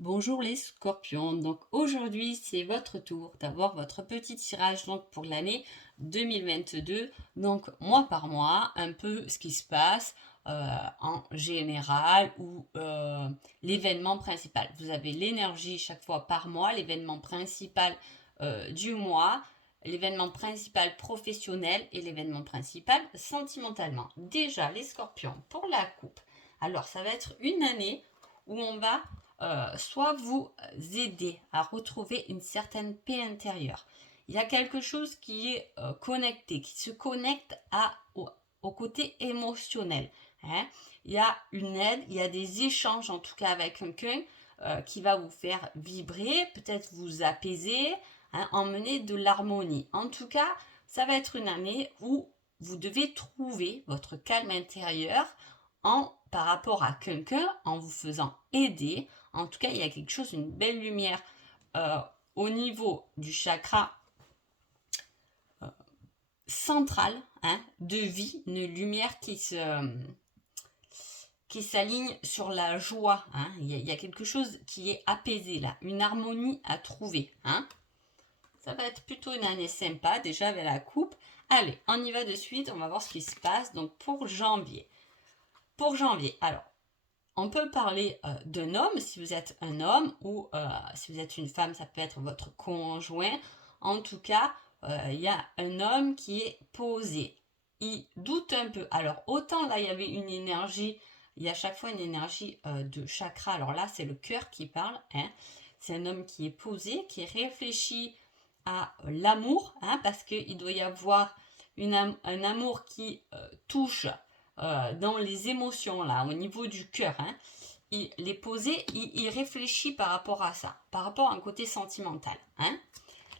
Bonjour les scorpions, donc aujourd'hui c'est votre tour d'avoir votre petit tirage donc pour l'année 2022, donc mois par mois, un peu ce qui se passe en général ou l'événement principal. Vous avez l'énergie chaque fois par mois, l'événement principal du mois, l'événement principal professionnel et l'événement principal sentimentalement. Déjà les scorpions pour la coupe. Alors ça va être une année où on va soit vous aider à retrouver une certaine paix intérieure. Il y a quelque chose qui est connecté, qui se connecte au côté émotionnel. Hein. Il y a une aide, il y a des échanges en tout cas avec quelqu'un qui va vous faire vibrer, peut-être vous apaiser, hein, emmener de l'harmonie. En tout cas, ça va être une année où vous devez trouver votre calme intérieur par rapport à quelqu'un, en vous faisant aider. En tout cas, il y a quelque chose, une belle lumière euh, au niveau du chakra central, hein, de vie, une lumière qui s'aligne sur la joie. Hein. Il y a quelque chose qui est apaisé là, une harmonie à trouver. Hein. Ça va être plutôt une année sympa déjà avec la coupe. Allez, on y va de suite, on va voir ce qui se passe. Donc pour janvier. Pour janvier, alors on peut parler d'un homme, si vous êtes un homme, ou si vous êtes une femme, ça peut être votre conjoint. En tout cas, il y a un homme qui est posé. Il doute un peu. Alors, autant là, il y avait une énergie, il y a à chaque fois une énergie de chakra. Alors là, c'est le cœur qui parle. Hein. C'est un homme qui est posé, qui réfléchit à l'amour, hein, parce qu'il doit y avoir un amour qui touche dans les émotions, là, au niveau du cœur. Hein. Il est posé, il réfléchit par rapport à ça, par rapport à un côté sentimental. Hein.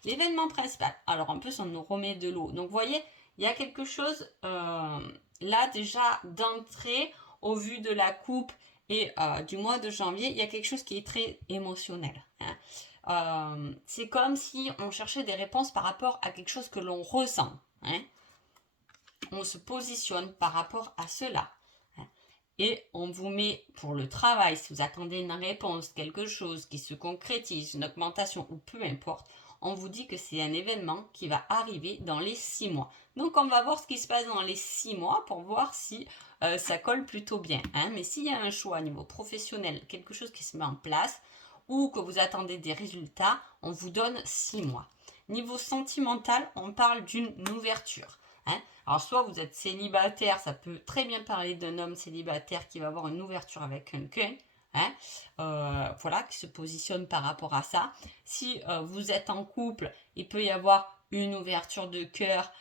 L'événement principal. Alors, en plus, on nous remet de l'eau. Donc, vous voyez, il y a quelque chose là, déjà, d'entrée, au vu de la coupe et du mois de janvier, il y a quelque chose qui est très émotionnel. Hein. C'est comme si on cherchait des réponses par rapport à quelque chose que l'on ressent. Hein. On se positionne par rapport à cela. Et on vous met pour le travail, si vous attendez une réponse, quelque chose qui se concrétise, une augmentation ou peu importe, on vous dit que c'est un événement qui va arriver dans les 6 mois. Donc on va voir ce qui se passe dans les 6 mois pour voir si ça colle plutôt bien. Hein. Mais s'il y a un choix au niveau professionnel, quelque chose qui se met en place, ou que vous attendez des résultats, on vous donne 6 mois. Niveau sentimental, on parle d'une ouverture. Hein. Alors, soit vous êtes célibataire, ça peut très bien parler d'un homme célibataire qui va avoir une ouverture avec quelqu'un. Hein, voilà, qui se positionne par rapport à ça. Si vous êtes en couple, il peut y avoir une ouverture de cœur,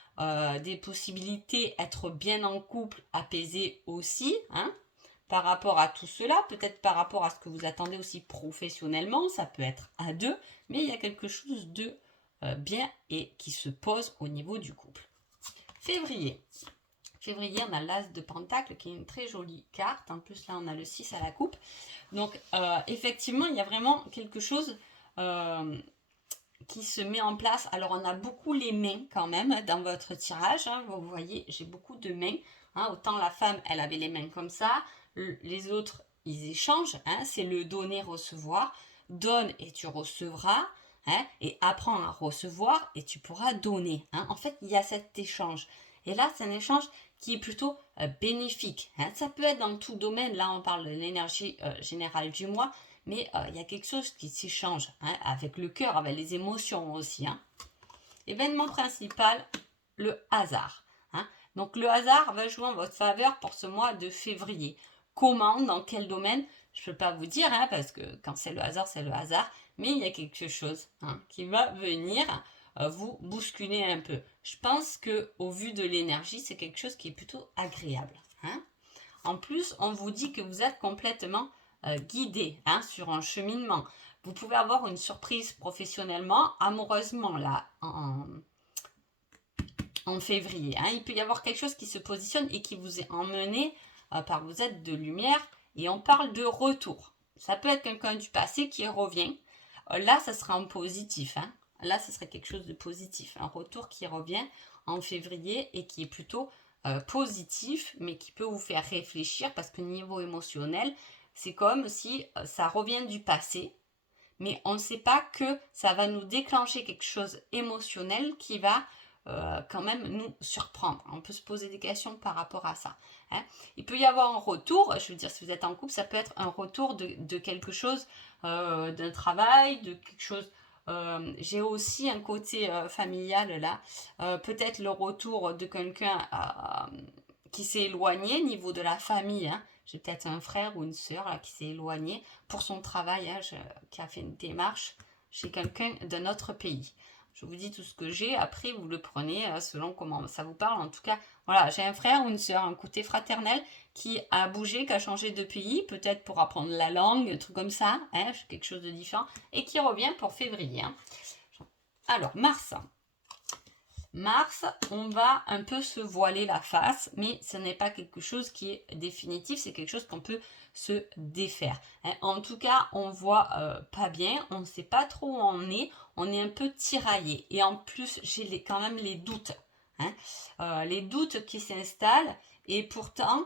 des possibilités, être bien en couple, apaisé aussi. Hein, par rapport à tout cela, peut-être par rapport à ce que vous attendez aussi professionnellement, ça peut être à deux, mais il y a quelque chose de bien et qui se pose au niveau du couple. Février. Février, on a l'As de Pentacle qui est une très jolie carte. En plus, là, on a le 6 à la coupe. Donc, effectivement, il y a vraiment quelque chose qui se met en place. Alors, on a beaucoup les mains quand même dans votre tirage. Hein. Vous voyez, j'ai beaucoup de mains. Hein. Autant la femme, elle avait les mains comme ça. Les autres, ils échangent. Hein. C'est le donner-recevoir. Donne et tu recevras. Hein, et apprends à recevoir et tu pourras donner. Hein. En fait, il y a cet échange. Et là, c'est un échange qui est plutôt bénéfique. Hein. Ça peut être dans tout domaine. Là, on parle de l'énergie générale du mois, mais il y a quelque chose qui s'échange hein, avec le cœur, avec les émotions aussi. Hein. Événement principal, le hasard. Hein. Donc, le hasard va jouer en votre faveur pour ce mois de février. Comment, dans quel domaine, je ne peux pas vous dire, hein, parce que quand c'est le hasard, c'est le hasard. Mais il y a quelque chose hein, qui va venir vous bousculer un peu. Je pense que au vu de l'énergie, c'est quelque chose qui est plutôt agréable. Hein. En plus, on vous dit que vous êtes complètement guidé hein, sur un cheminement. Vous pouvez avoir une surprise professionnellement, amoureusement là, en février. Hein. Il peut y avoir quelque chose qui se positionne et qui vous est emmené par vos aides de lumière. Et on parle de retour. Ça peut être quelqu'un du passé qui revient. Là, ça sera en positif. Hein. Là, ce serait quelque chose de positif. Un retour qui revient en février et qui est plutôt positif, mais qui peut vous faire réfléchir parce que niveau émotionnel, c'est comme si ça revient du passé. mais on ne sait pas que ça va nous déclencher quelque chose émotionnel qui va quand même nous surprendre. On peut se poser des questions par rapport à ça. Hein. Il peut y avoir un retour, je veux dire, si vous êtes en couple, ça peut être un retour de quelque chose, d'un travail, de quelque chose. J'ai aussi un côté familial là, peut-être le retour de quelqu'un qui s'est éloigné au niveau de la famille. Hein. J'ai peut-être un frère ou une sœur là, qui s'est éloigné pour son travail, hein, qui a fait une démarche chez quelqu'un d'un autre pays. Je vous dis tout ce que j'ai, après vous le prenez selon comment ça vous parle. En tout cas, voilà, j'ai un frère ou une sœur, un côté fraternel qui a bougé, qui a changé de pays, peut-être pour apprendre la langue, un truc comme ça, hein, quelque chose de différent, et qui revient pour février. Hein. Alors, Mars. Mars, on va un peu se voiler la face, mais ce n'est pas quelque chose qui est définitif, c'est quelque chose qu'on peut se défaire. Hein. En tout cas, on voit pas bien, on ne sait pas trop où on est un peu tiraillé. Et en plus, j'ai quand même les doutes. Hein. Les doutes qui s'installent, et pourtant,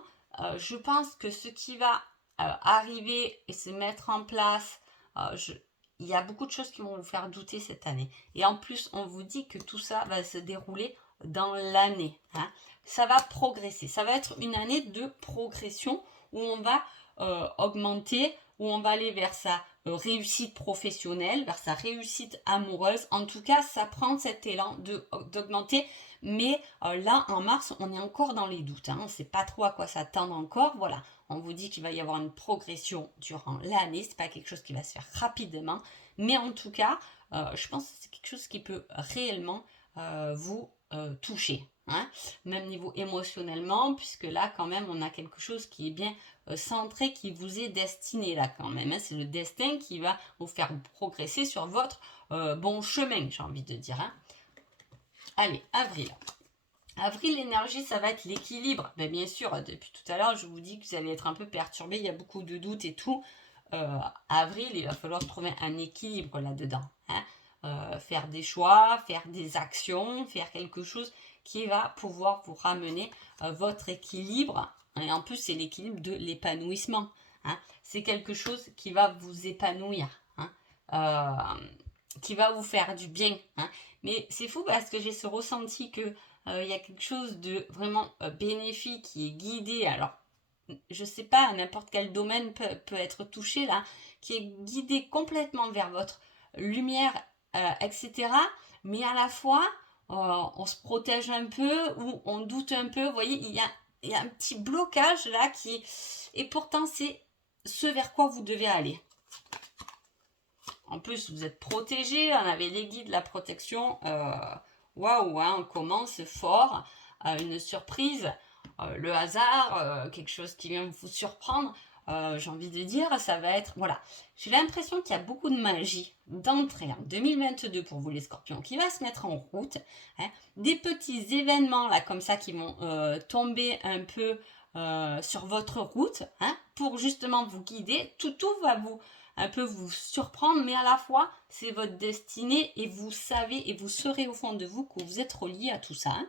je pense que ce qui va arriver et se mettre en place, il y a beaucoup de choses qui vont vous faire douter cette année. Et en plus, on vous dit que tout ça va se dérouler dans l'année. Hein. Ça va progresser. Ça va être une année de progression où on va augmenter, où on va aller vers sa réussite professionnelle, vers sa réussite amoureuse. En tout cas, ça prend cet élan d'augmenter. Mais là, en mars, on est encore dans les doutes. Hein. On ne sait pas trop à quoi s'attendre encore. Voilà. On vous dit qu'il va y avoir une progression durant l'année. Ce n'est pas quelque chose qui va se faire rapidement. Mais en tout cas, je pense que c'est quelque chose qui peut réellement vous toucher. Hein. Même niveau émotionnellement, puisque là, quand même, on a quelque chose qui est bien centré, qui vous est destiné là quand même. Hein. C'est le destin qui va vous faire progresser sur votre bon chemin, j'ai envie de dire. Hein. Allez, avril. Avril, l'énergie, ça va être l'équilibre. Ben, bien sûr, depuis tout à l'heure, je vous dis que vous allez être un peu perturbé, il y a beaucoup de doutes et tout. Avril, il va falloir trouver un équilibre là-dedans. Hein. Faire des choix, faire des actions, faire quelque chose qui va pouvoir vous ramener votre équilibre. Et en plus, c'est l'équilibre de l'épanouissement. Hein. C'est quelque chose qui va vous épanouir. Hein. Qui va vous faire du bien. Hein. Mais c'est fou parce que j'ai ce ressenti que il y a quelque chose de vraiment bénéfique qui est guidé. Alors, je sais pas, n'importe quel domaine peut être touché là, qui est guidé complètement vers votre lumière, etc. Mais à la fois, on se protège un peu ou on doute un peu. Vous voyez, il y a un petit blocage là qui... Et pourtant, c'est ce vers quoi vous devez aller. En plus, vous êtes protégé, on avait les guides, la protection. Waouh, hein, on commence fort. Une surprise, le hasard, quelque chose qui vient vous surprendre. J'ai envie de dire, ça va être... Voilà. J'ai l'impression qu'il y a beaucoup de magie d'entrée en 2022 pour vous les scorpions qui va se mettre en route. Hein. Des petits événements là comme ça qui vont tomber un peu sur votre route, hein, pour justement vous guider. Tout va vous... un peu vous surprendre, mais à la fois, c'est votre destinée et vous savez et vous saurez au fond de vous que vous êtes relié à tout ça. Hein.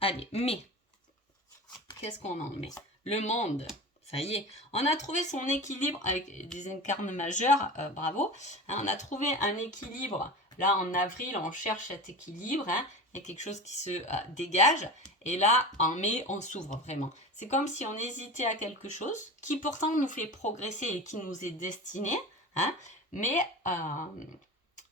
Allez, mais, qu'est-ce qu'on en met? Le monde, ça y est, on a trouvé son équilibre avec des incarnes majeurs, bravo. Hein, on a trouvé un équilibre, là en avril, on cherche cet équilibre, hein, il y a quelque chose qui se dégage, et là, en mai, on s'ouvre vraiment. C'est comme si on hésitait à quelque chose qui pourtant nous fait progresser et qui nous est destiné, hein, mais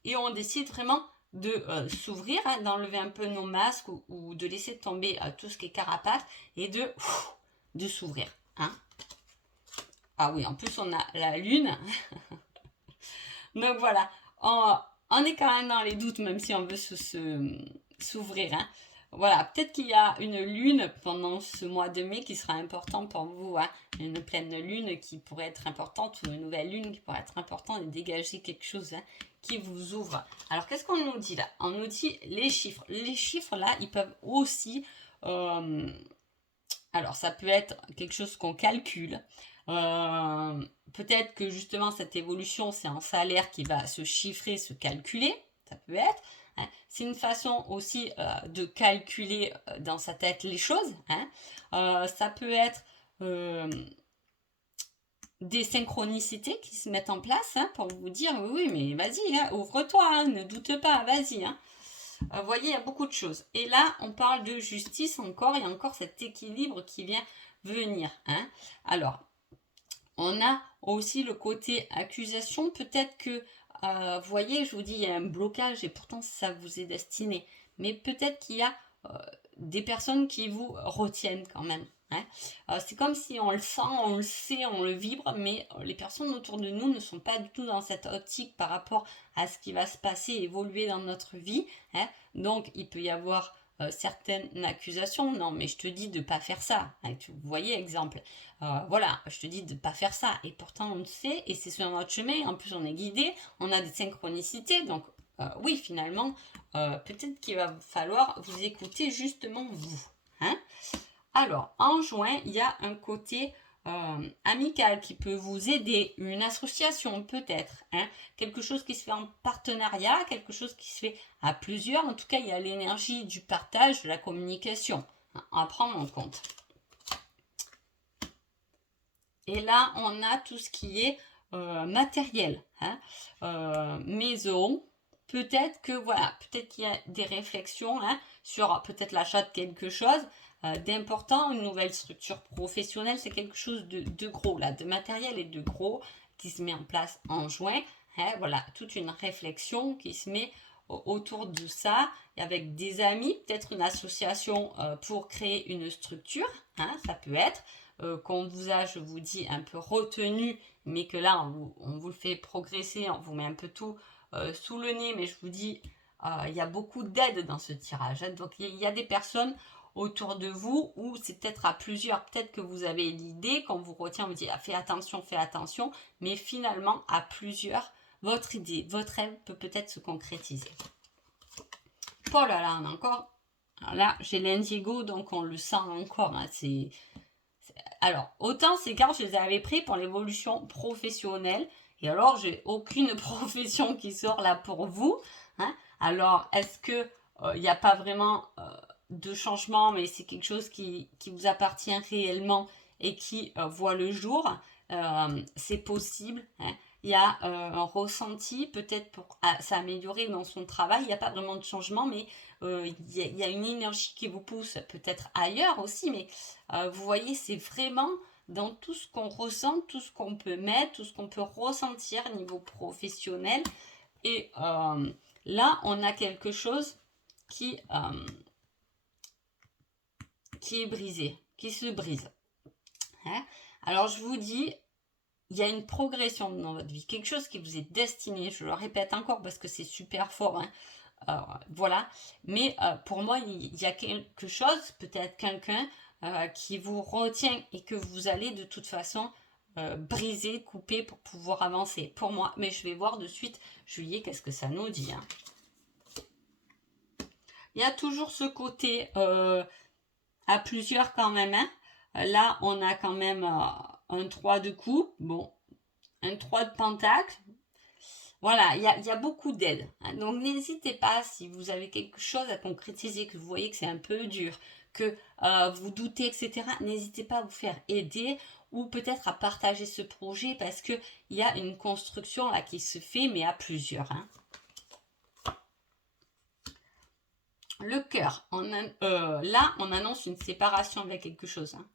et on décide vraiment de s'ouvrir, hein, d'enlever un peu nos masques ou de laisser tomber tout ce qui est carapace et de s'ouvrir. Hein. Ah oui, en plus on a la lune. Donc voilà, on est quand même dans les doutes, même si on veut s'ouvrir. Hein. Voilà, peut-être qu'il y a une lune pendant ce mois de mai qui sera important pour vous. Hein. Une pleine lune qui pourrait être importante ou une nouvelle lune qui pourrait être importante et dégager quelque chose, hein, qui vous ouvre. Alors, qu'est-ce qu'on nous dit là? On nous dit les chiffres. Les chiffres là, ils peuvent aussi... alors, ça peut être quelque chose qu'on calcule. Peut-être que justement cette évolution, c'est un salaire qui va se chiffrer, se calculer. Ça peut être. Hein. C'est une façon aussi de calculer dans sa tête les choses. Hein. Ça peut être des synchronicités qui se mettent en place hein, pour vous dire oui, mais vas-y, hein, ouvre-toi, hein, ne doute pas, vas-y. Hein. Vous voyez, il y a beaucoup de choses. Et là, on parle de justice encore, il y a encore cet équilibre qui vient venir. Hein. Alors, on a aussi le côté accusation. Peut-être que, vous voyez, je vous dis, il y a un blocage et pourtant ça vous est destiné. Mais peut-être qu'il y a des personnes qui vous retiennent quand même. Hein. C'est comme si on le sent, on le sait, on le vibre, mais les personnes autour de nous ne sont pas du tout dans cette optique par rapport à ce qui va se passer, évoluer dans notre vie. Hein. Donc, il peut y avoir certaines accusations. Non, mais je te dis de ne pas faire ça. Hein, vous voyez, exemple. Voilà, je te dis de ne pas faire ça. Et pourtant, on le sait, et c'est sur notre chemin. En plus, on est guidé, on a des synchronicités. Donc, oui, finalement, peut-être qu'il va falloir vous écouter justement vous. Hein. Alors, en juin, il y a un côté amical qui peut vous aider, une association peut-être, hein, quelque chose qui se fait en partenariat, quelque chose qui se fait à plusieurs. En tout cas, il y a l'énergie du partage, de la communication hein, à prendre en compte. Et là, on a tout ce qui est matériel, hein, maison. Peut-être que voilà, peut-être qu'il y a des réflexions hein, sur peut-être l'achat de quelque chose d'important, une nouvelle structure professionnelle, c'est quelque chose de gros là, de matériel et de gros qui se met en place en juin. Hein, voilà, toute une réflexion qui se met autour de ça, et avec des amis, peut-être une association pour créer une structure, hein, ça peut être. Qu'on vous a, je vous dis, un peu retenu, mais que là, on vous le fait progresser, on vous met un peu tout sous le nez, mais je vous dis, il y a beaucoup d'aide dans ce tirage. Hein, donc, il y a des personnes autour de vous où c'est peut-être à plusieurs, peut-être que vous avez l'idée, quand vous retient, vous dit ah, fais attention, mais finalement, à plusieurs, votre idée, votre rêve peut-être se concrétiser. Oh là là, on a encore... Alors là, j'ai l'indigo, donc on le sent encore. Hein, alors, autant ces cartes, je les avais pris pour l'évolution professionnelle. Et alors, j'ai aucune profession qui sort là pour vous. Hein. Alors, est-ce que il n'y a pas vraiment de changement, mais c'est quelque chose qui vous appartient réellement et qui voit le jour? C'est possible. Hein. Il y a un ressenti peut-être pour s'améliorer dans son travail. Il n'y a pas vraiment de changement, mais il y a une énergie qui vous pousse peut-être ailleurs aussi. Mais vous voyez, c'est vraiment dans tout ce qu'on ressent, tout ce qu'on peut mettre, tout ce qu'on peut ressentir au niveau professionnel. Et là, on a quelque chose qui est brisé, qui se brise. Hein. Alors, je vous dis, il y a une progression dans votre vie, quelque chose qui vous est destiné, je le répète encore parce que c'est super fort, hein. Voilà, mais pour moi, il y a quelque chose, peut-être quelqu'un qui vous retient et que vous allez de toute façon briser, couper pour pouvoir avancer, pour moi, mais je vais voir de suite, Juillet, qu'est-ce que ça nous dit, hein. Il y a toujours ce côté à plusieurs quand même, hein. Là, on a quand même... un 3 de coupe, bon, un 3 de pentacle. Voilà, il y a beaucoup d'aide. Hein. Donc, n'hésitez pas, si vous avez quelque chose à concrétiser, que vous voyez que c'est un peu dur, que vous doutez, etc., n'hésitez pas à vous faire aider ou peut-être à partager ce projet parce qu'il y a une construction là qui se fait, mais à plusieurs. Hein. Le cœur, là, on annonce une séparation avec quelque chose. Hein.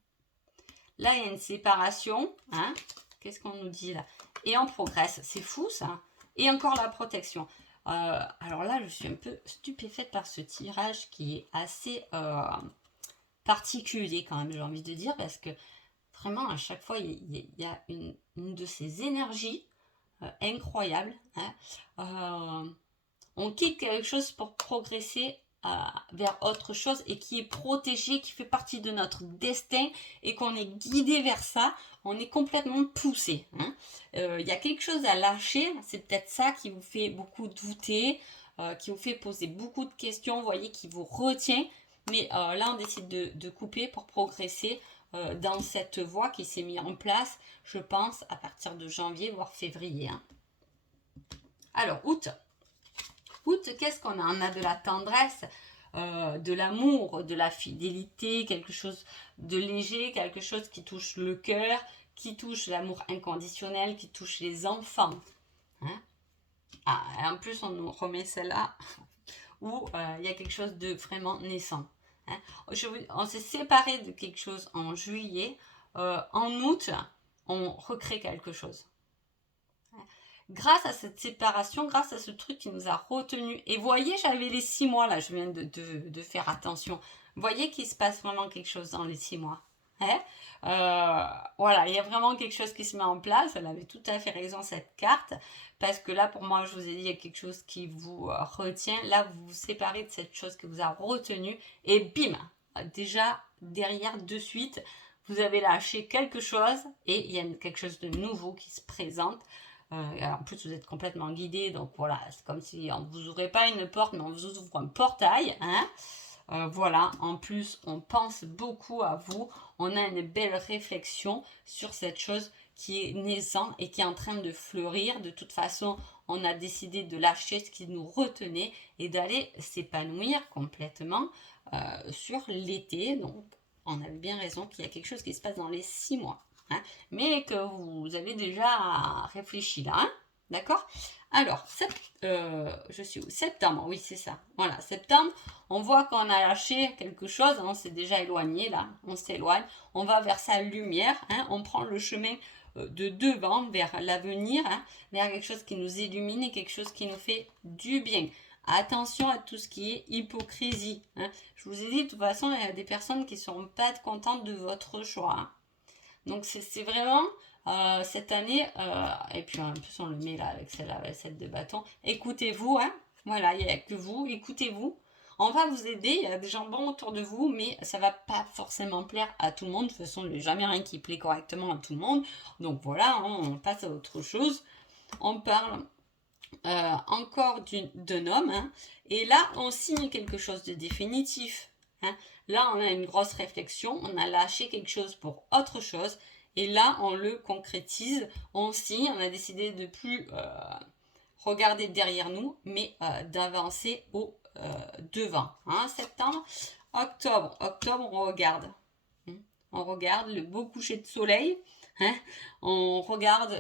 Là, il y a une séparation. Hein. Qu'est-ce qu'on nous dit là? Et on progresse. C'est fou, ça. Et encore la protection. Alors là, je suis un peu stupéfaite par ce tirage qui est assez particulier quand même, j'ai envie de dire, parce que vraiment, à chaque fois, il y a une de ces énergies incroyables. Hein. On quitte quelque chose pour progresser vers autre chose et qui est protégé, qui fait partie de notre destin et qu'on est guidé vers ça, on est complètement poussé. Hein. Y a quelque chose à lâcher, c'est peut-être ça qui vous fait beaucoup douter, qui vous fait poser beaucoup de questions, vous voyez, qui vous retient, mais là on décide de couper pour progresser dans cette voie qui s'est mise en place, je pense, à partir de janvier, voire février. Hein. Alors, août. Août, qu'est-ce qu'on a? On a de la tendresse, de l'amour, de la fidélité, quelque chose de léger, quelque chose qui touche le cœur, qui touche l'amour inconditionnel, qui touche les enfants. Hein. Ah, et en plus, on nous remet celle-là où il y a quelque chose de vraiment naissant. Hein. On s'est séparé de quelque chose en juillet. En août, on recrée quelque chose. Grâce à cette séparation, grâce à ce truc qui nous a retenus. Et voyez, j'avais les 6 mois là, je viens de faire attention. Voyez qu'il se passe vraiment quelque chose dans les 6 mois. Hein. Voilà, il y a vraiment quelque chose qui se met en place. Elle avait tout à fait raison, cette carte. Parce que là, pour moi, je vous ai dit, il y a quelque chose qui vous retient. Là, vous vous séparez de cette chose qui vous a retenu. Et bim, déjà, derrière, de suite, vous avez lâché quelque chose. Et il y a quelque chose de nouveau qui se présente. En plus, vous êtes complètement guidé. Donc voilà, c'est comme si on ne vous ouvrait pas une porte, mais on vous ouvre un portail. Hein. Voilà, en plus, on pense beaucoup à vous. On a une belle réflexion sur cette chose qui est naissante et qui est en train de fleurir. De toute façon, on a décidé de lâcher ce qui nous retenait et d'aller s'épanouir complètement sur l'été. Donc, on avait bien raison qu'il y a quelque chose qui se passe dans les 6 mois. Hein, mais que vous avez déjà réfléchi là. Hein, d'accord? Alors, je suis où? Septembre, oui, c'est ça. Voilà, septembre, on voit qu'on a lâché quelque chose, on s'est déjà éloigné là, on s'éloigne, on va vers sa lumière, hein, on prend le chemin de devant vers l'avenir, hein, vers quelque chose qui nous illumine et quelque chose qui nous fait du bien. Attention à tout ce qui est hypocrisie. Hein. Je vous ai dit, de toute façon, il y a des personnes qui ne seront pas contentes de votre choix. Hein. Donc c'est vraiment cette année, et puis en plus on le met là avec celle-là, avec celle de bâton. Écoutez-vous, hein, voilà, il n'y a que vous, écoutez-vous. On va vous aider, il y a des gens bons autour de vous, mais ça va pas forcément plaire à tout le monde. De toute façon, il n'y a jamais rien qui plaît correctement à tout le monde. Donc voilà, on passe à autre chose. On parle encore d'un homme, hein, et là on signe quelque chose de définitif. Hein. Là, on a une grosse réflexion, on a lâché quelque chose pour autre chose, et là, on le concrétise, on signe, on a décidé de plus regarder derrière nous, mais d'avancer au devant. Hein, septembre, octobre, on regarde. On regarde le beau coucher de soleil, hein, on regarde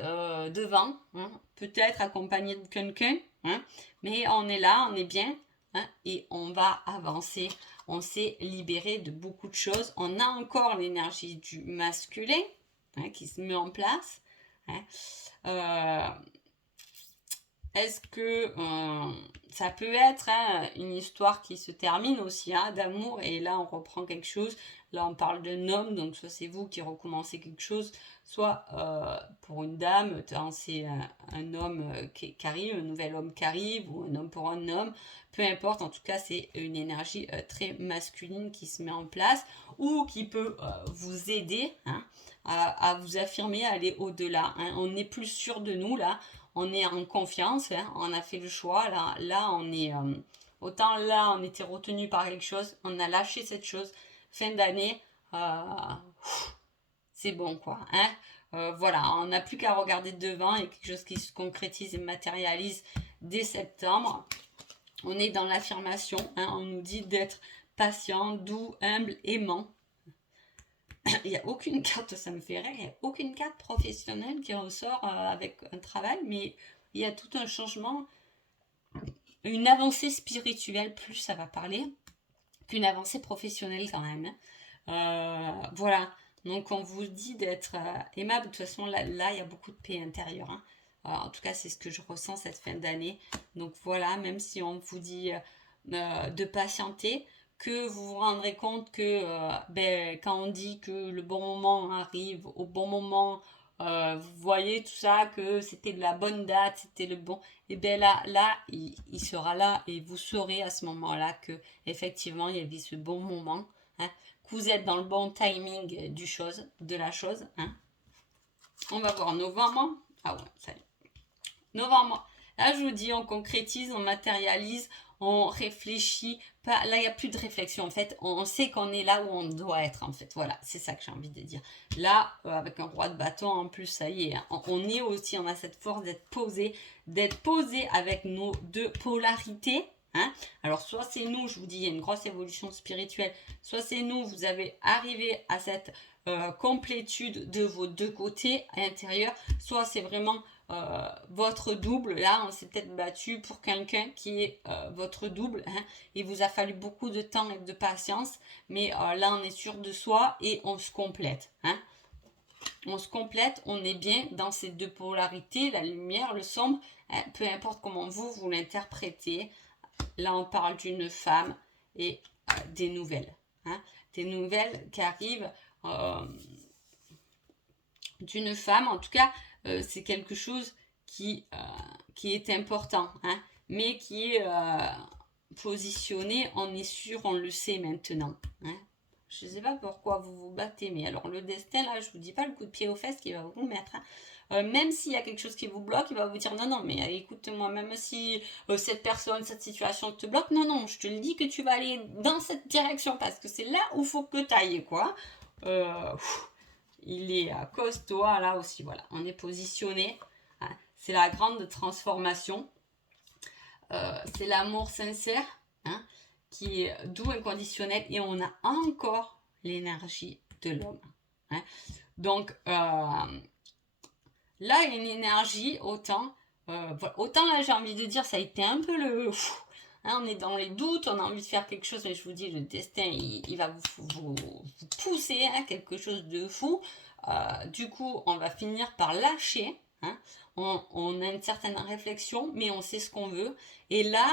devant, hein, peut-être accompagné de quelqu'un, hein, mais on est là, on est bien, hein, et on va avancer. On s'est libéré de beaucoup de choses. On a encore l'énergie du masculin, hein, qui se met en place. Hein. Est-ce que ça peut être, hein, une histoire qui se termine aussi, hein, d'amour, et là on reprend quelque chose, là on parle d'un homme, donc soit c'est vous qui recommencez quelque chose, soit pour une dame, c'est un homme qui arrive, un nouvel homme qui arrive, ou un homme pour un homme, peu importe, en tout cas c'est une énergie très masculine qui se met en place, ou qui peut vous aider, hein, à vous affirmer, à aller au-delà. Hein. On est plus sûr de nous là, on est en confiance, hein, on a fait le choix, là on est, autant là on était retenu par quelque chose, on a lâché cette chose, fin d'année, c'est bon quoi, hein. Voilà, on n'a plus qu'à regarder devant et quelque chose qui se concrétise et matérialise dès septembre. On est dans l'affirmation, hein, on nous dit d'être patient, doux, humble, aimant. Il n'y a aucune carte, ça me fait rire, il n'y a aucune carte professionnelle qui ressort avec un travail, mais il y a tout un changement, une avancée spirituelle, plus ça va parler, qu'une avancée professionnelle quand même. Voilà, donc on vous dit d'être aimable, de toute façon là, il y a beaucoup de paix intérieure. Hein. En tout cas, c'est ce que je ressens cette fin d'année. Donc voilà, même si on vous dit de patienter, que vous vous rendrez compte que quand on dit que le bon moment arrive au bon moment, vous voyez tout ça, que c'était de la bonne date, c'était le bon, et bien là il sera là, et vous saurez à ce moment-là que effectivement il y avait ce bon moment, hein, que vous êtes dans le bon timing de la chose. Hein. On va voir novembre. Ah ouais, ça y est. Novembre. Là, je vous dis, on concrétise, on matérialise, on réfléchit. Là, il n'y a plus de réflexion. En fait, on sait qu'on est là où on doit être. En fait, voilà, c'est ça que j'ai envie de dire. Là, avec un roi de bâton, en plus, ça y est, hein, on est aussi, on a cette force d'être posé avec nos deux polarités. Hein. Alors, soit c'est nous, je vous dis, il y a une grosse évolution spirituelle. Soit c'est nous, vous avez arrivé à cette complétude de vos deux côtés à l'intérieur, soit c'est vraiment votre double. Là, on s'est peut-être battu pour quelqu'un qui est votre double. Hein. Il vous a fallu beaucoup de temps et de patience, mais là, on est sûr de soi et on se complète. Hein. On se complète, on est bien dans ces deux polarités, la lumière, le sombre, hein, peu importe comment vous l'interprétez. Là, on parle d'une femme et des nouvelles. Hein. Des nouvelles qui arrivent d'une femme. En tout cas, c'est quelque chose qui est important, hein, mais qui est positionné, on est sûr, on le sait maintenant. Hein. Je ne sais pas pourquoi vous vous battez, mais alors le destin, là, je vous dis pas le coup de pied aux fesses qu'il va vous mettre. Hein. Même s'il y a quelque chose qui vous bloque, il va vous dire non, non, mais écoute-moi, même si cette personne, cette situation te bloque, non, non, je te le dis que tu vas aller dans cette direction parce que c'est là où il faut que tu ailles, quoi. Il est costaud, là aussi, voilà, on est positionné. Hein. C'est la grande transformation. C'est l'amour sincère, hein, qui est doux, inconditionnel, et on a encore l'énergie de l'homme. Hein. Donc, là, il y a une énergie, autant là, j'ai envie de dire, ça a été un peu le... Hein, on est dans les doutes, on a envie de faire quelque chose, mais je vous dis, le destin, il va vous pousser à quelque chose de fou. Du coup, on va finir par lâcher. Hein. On a une certaine réflexion, mais on sait ce qu'on veut. Et là,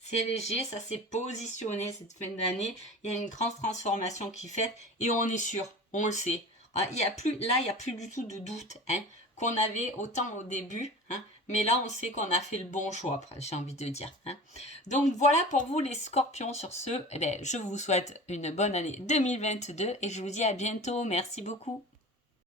c'est léger, ça s'est positionné cette fin d'année. Il y a une grande transformation qui est faite et on est sûr, on le sait. Il n'y a plus du tout de doute, hein, qu'on avait autant au début. Hein, mais là, on sait qu'on a fait le bon choix, j'ai envie de dire. Hein. Donc voilà pour vous les scorpions. Sur ce, je vous souhaite une bonne année 2022 et je vous dis à bientôt. Merci beaucoup.